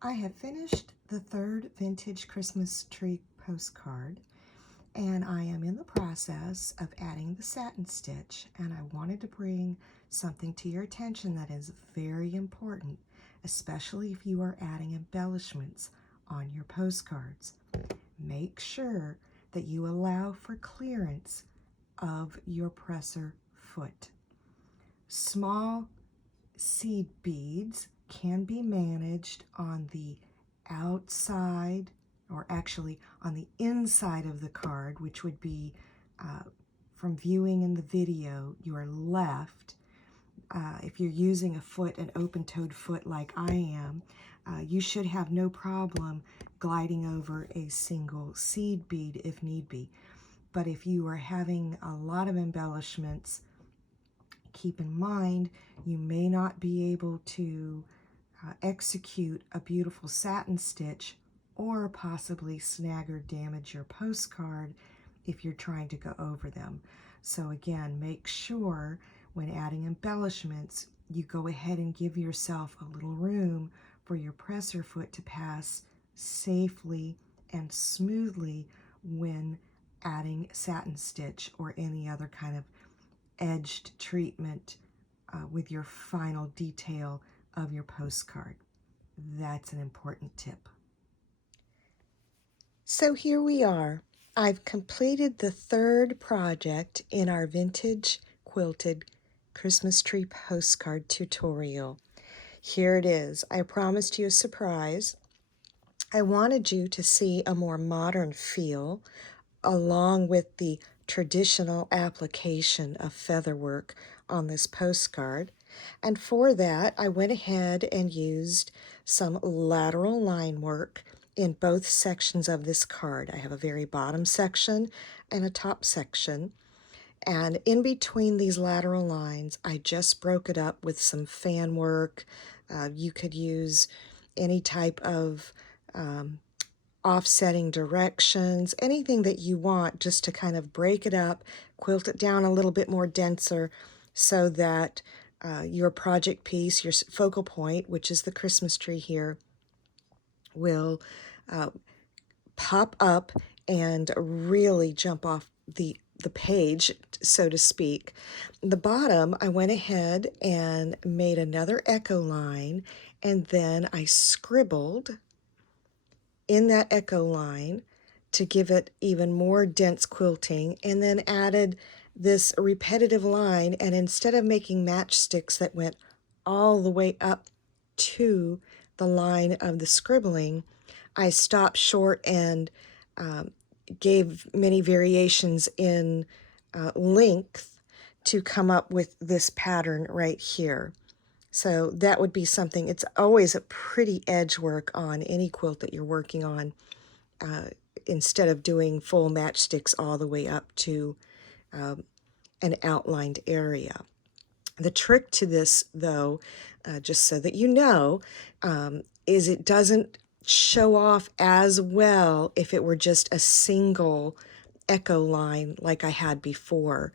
I have finished the third vintage Christmas tree postcard, and I am in the process of adding the satin stitch, and I wanted to bring something to your attention that is very important, especially if you are adding embellishments on your postcards. Make sure that you allow for clearance of your presser foot. Small seed beads can be managed on the outside, or actually on the inside of the card, which would be from viewing in the video, your left. If you're using a foot, an open-toed foot like I am, you should have no problem gliding over a single seed bead if need be. But if you are having a lot of embellishments, keep in mind you may not be able to execute a beautiful satin stitch or possibly snag or damage your postcard if you're trying to go over them. So again, make sure when adding embellishments you go ahead and give yourself a little room for your presser foot to pass safely and smoothly when adding satin stitch or any other kind of edged treatment with your final detail of your postcard. That's an important tip. So here we are. I've completed the third project in our vintage quilted Christmas tree postcard tutorial. Here it is. I promised you a surprise. I wanted you to see a more modern feel along with the traditional application of featherwork on this postcard. And for that, I went ahead and used some lateral line work in both sections of this card. I have a very bottom section and a top section. And in between these lateral lines, I just broke it up with some fan work. You could use any type of offsetting directions, anything that you want, just to kind of break it up, quilt it down a little bit more denser so that your project piece, your focal point, which is the Christmas tree here, will pop up and really jump off the page, so to speak. The bottom, I went ahead and made another echo line, and then I scribbled in that echo line to give it even more dense quilting, and then added this repetitive line, and instead of making matchsticks that went all the way up to the line of the scribbling, I stopped short and gave many variations in length to come up with this pattern right here. So that would be something. It's always a pretty edge work on any quilt that you're working on, instead of doing full matchsticks all the way up to an outlined area. The trick to this, though, just so that you know, is it doesn't show off as well if it were just a single echo line like I had before.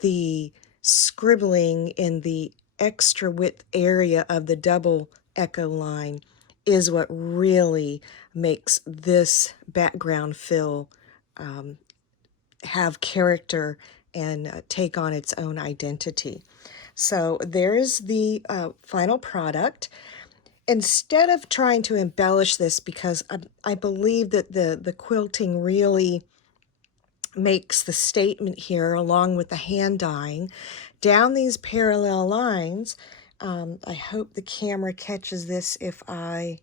The scribbling in the extra width area of the double echo line is what really makes this background fill have character and take on its own identity. So there's the final product. Instead of trying to embellish this, because I believe that the quilting really makes the statement here, along with the hand dyeing, down these parallel lines. I hope the camera catches this if I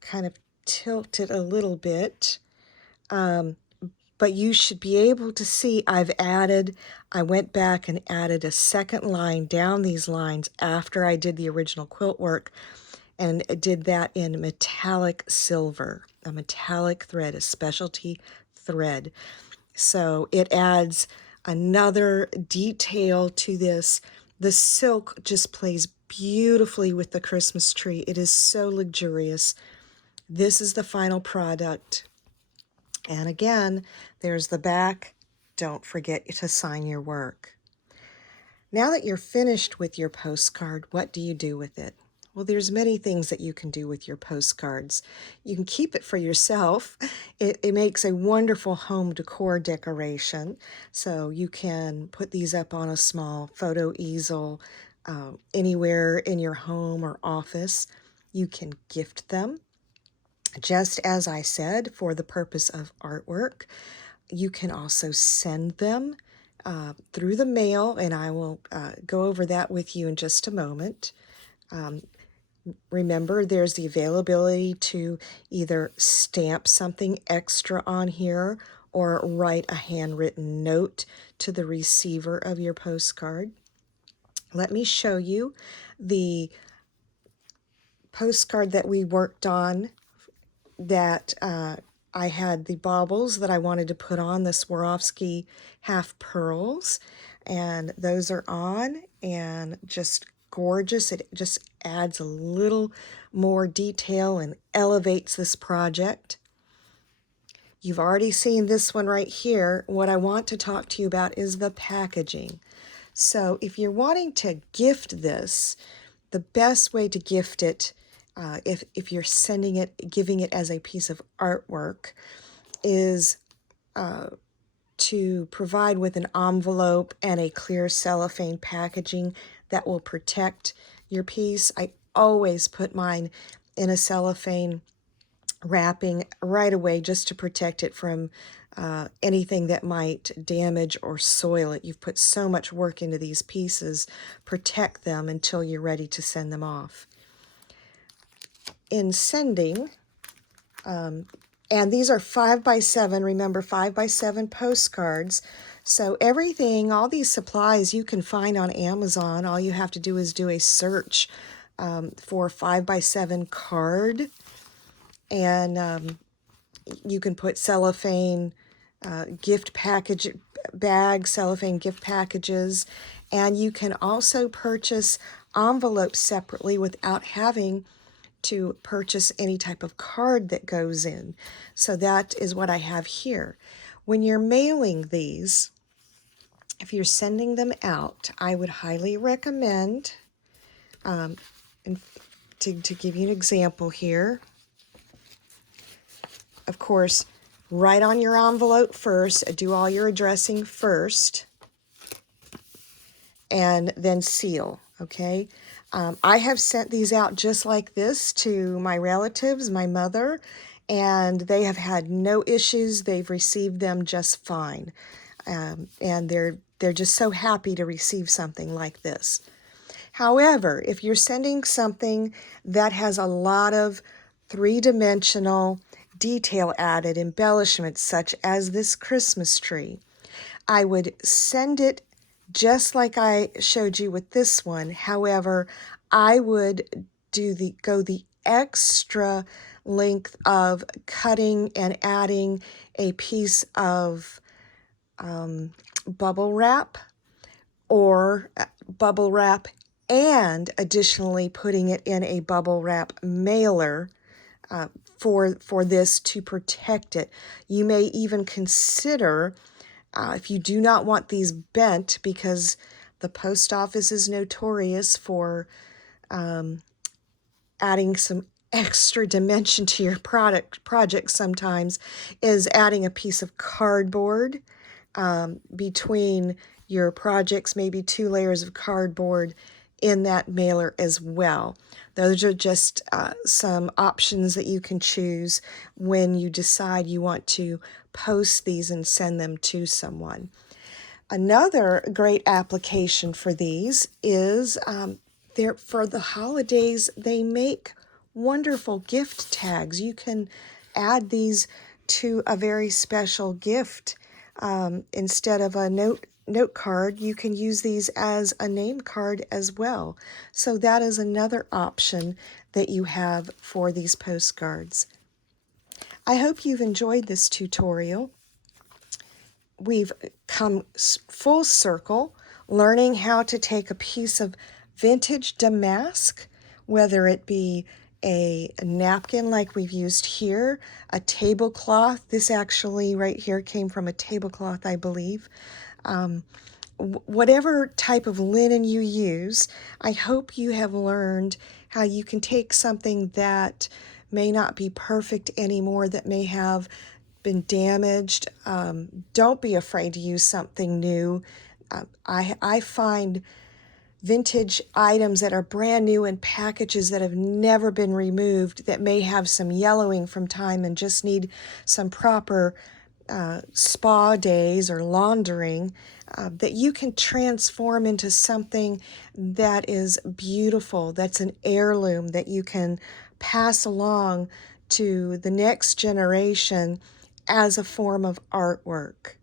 kind of tilt it a little bit. But you should be able to see I went back and added a second line down these lines after I did the original quilt work, and did that in metallic silver, a metallic thread, a specialty thread. So it adds another detail to this. The silk just plays beautifully with the Christmas tree. It is so luxurious. This is the final product. And again, there's the back. Don't forget to sign your work. Now that you're finished with your postcard, what do you do with it? Well, there's many things that you can do with your postcards. You can keep it for yourself. It makes a wonderful home decor decoration. So you can put these up on a small photo easel anywhere in your home or office. You can gift them, just as I said, for the purpose of artwork. You can also send them through the mail, and I will go over that with you in just a moment. Remember, there's the availability to either stamp something extra on here or write a handwritten note to the receiver of your postcard. Let me show you the postcard that we worked on that I had the baubles that I wanted to put on, the Swarovski half pearls, and those are on and just gorgeous. It just adds a little more detail and elevates this project. You've already seen this one right here. What I want to talk to you about is the packaging. So if you're wanting to gift this, the best way to gift it, if you're sending it, giving it as a piece of artwork, is to provide with an envelope and a clear cellophane packaging that will protect your piece. I always put mine in a cellophane wrapping right away just to protect it from anything that might damage or soil it. You've put so much work into these pieces. Protect them until you're ready to send them off. In sending, and these are 5x7, remember 5x7 postcards. So everything, all these supplies you can find on Amazon. All you have to do is do a search for 5x7 card, and you can put cellophane gift package bags, cellophane gift packages, and you can also purchase envelopes separately without having to purchase any type of card that goes in. So that is what I have here. When you're mailing these, if you're sending them out, I would highly recommend, and to give you an example here, of course, write on your envelope first, do all your addressing first, and then seal, okay? I have sent these out just like this to my relatives, my mother, and they have had no issues. They've received them just fine, and they're just so happy to receive something like this. However, if you're sending something that has a lot of three-dimensional detail added embellishments, such as this Christmas tree, I would send it just like I showed you with this one. However, I would go the extra length of cutting and adding a piece of bubble wrap, or bubble wrap and additionally putting it in a bubble wrap mailer for this to protect it. You may even consider, if you do not want these bent, because the post office is notorious for adding some extra dimension to your project sometimes, is adding a piece of cardboard between your projects, maybe 2 layers of cardboard in that mailer as well. Those are just some options that you can choose when you decide you want to post these and send them to someone. Another great application for these is for the holidays. They make wonderful gift tags. You can add these to a very special gift. Instead of a note card, you can use these as a name card as well. So that is another option that you have for these postcards. I hope you've enjoyed this tutorial. We've come full circle learning how to take a piece of vintage damask, whether it be a napkin like we've used here, a tablecloth. This actually right here came from a tablecloth, I believe. Whatever type of linen you use, I hope you have learned how you can take something that may not be perfect anymore, that may have been damaged. Don't be afraid to use something new. I find vintage items that are brand new in packages that have never been removed, that may have some yellowing from time and just need some proper spa days or laundering, that you can transform into something that is beautiful, that's an heirloom that you can pass along to the next generation as a form of artwork.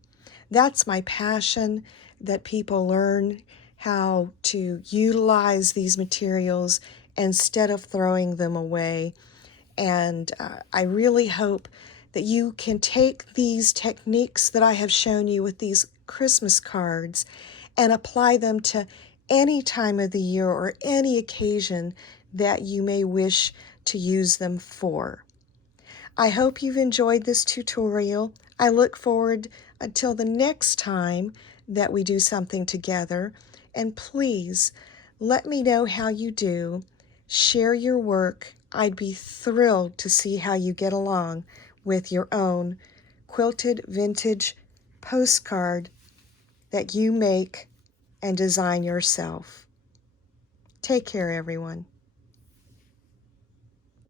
That's my passion, that people learn how to utilize these materials instead of throwing them away. And I really hope that you can take these techniques that I have shown you with these Christmas cards and apply them to any time of the year or any occasion that you may wish to use them for. I hope you've enjoyed this tutorial. I look forward until the next time that we do something together. And please let me know how you do. Share your work. I'd be thrilled to see how you get along with your own quilted vintage postcard that you make and design yourself. Take care, everyone.